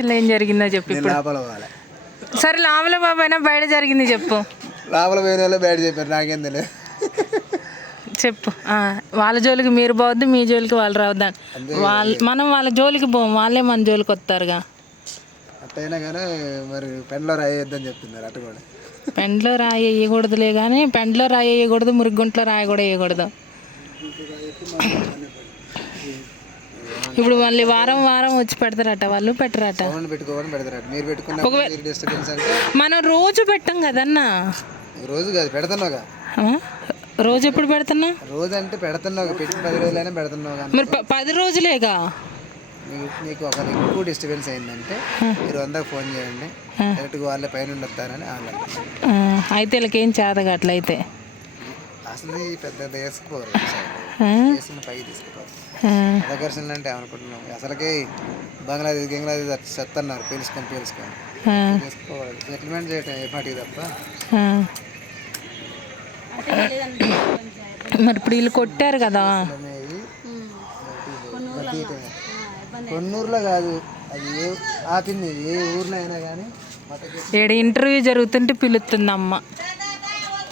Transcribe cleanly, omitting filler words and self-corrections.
ఎలక్షన్లో ఏం జరిగిందో చెప్పు ఇప్పుడు. సరే లోపల బాబు అయినా బయట జరిగింది చెప్పు. లోపల పోయిన వాళ్ళు బయట చెప్పారు, నాకేం తెలియదు. చెప్పు. వాళ్ళ జోలికి మీరు పోవద్దు, మీ జోలికి వాళ్ళు రావద్దా. మనం వాళ్ళ జోలికి పోం, వాళ్ళే మన జోలికి వస్తారుగా. అట్టయినా కానీ మరి పెండ్లో రాయొద్దని చెప్తున్నారు. అటు కూడా పెండ్లో రాయి వేయకూడదులే, కానీ పెండ్లో రాయి వేయకూడదు, మురుగుంట్లో రాయి కూడా వేయకూడదు. ఇప్పుడు మళ్ళీ వారం వారం వచ్చి పెడతారట, వాళ్ళు పెట్టరట. మనం రోజు పెట్టాం కదన్నా. రోజు కాదు పెడుతున్నావుగా. రోజు ఎప్పుడు పెడుతున్నా? రోజు అంటే పెడుతున్నావు, పెట్టి 10 రోజులైనా పెడుతున్నావు. మరి 10 రోజులేగా. మీకు ఒక ఎక్కువ డిస్టర్బెన్స్ అయిందంటే మీరు 100కి ఫోన్ చేయండి, డైరెక్ట్గా వాళ్ళే పైన వస్తారని వాళ్ళు. అయితే వీళ్ళకేం చేతగా అట్లయితే అసలు పెద్ద తీసుకుపోరు, పైకి తీసుకుపోరు. ఘర్షణలు అంటే ఏమనుకుంటున్నాం, అసలుకే బంగ్లాదేశ్ చెత్తన్నారు, పీల్చుకొని తీసుకోవాలి. సెటిల్మెంట్ చేయటం ఏ పాటికి తప్ప. మరి ఇప్పుడు వీళ్ళు కొట్టారు కదా. కొన్నూరులో కాదు, అది ఆపింది ఏ ఊర్లో అయినా కానీ. ఇక్కడ ఇంటర్వ్యూ జరుగుతుంటే పిలుస్తుంది అమ్మ.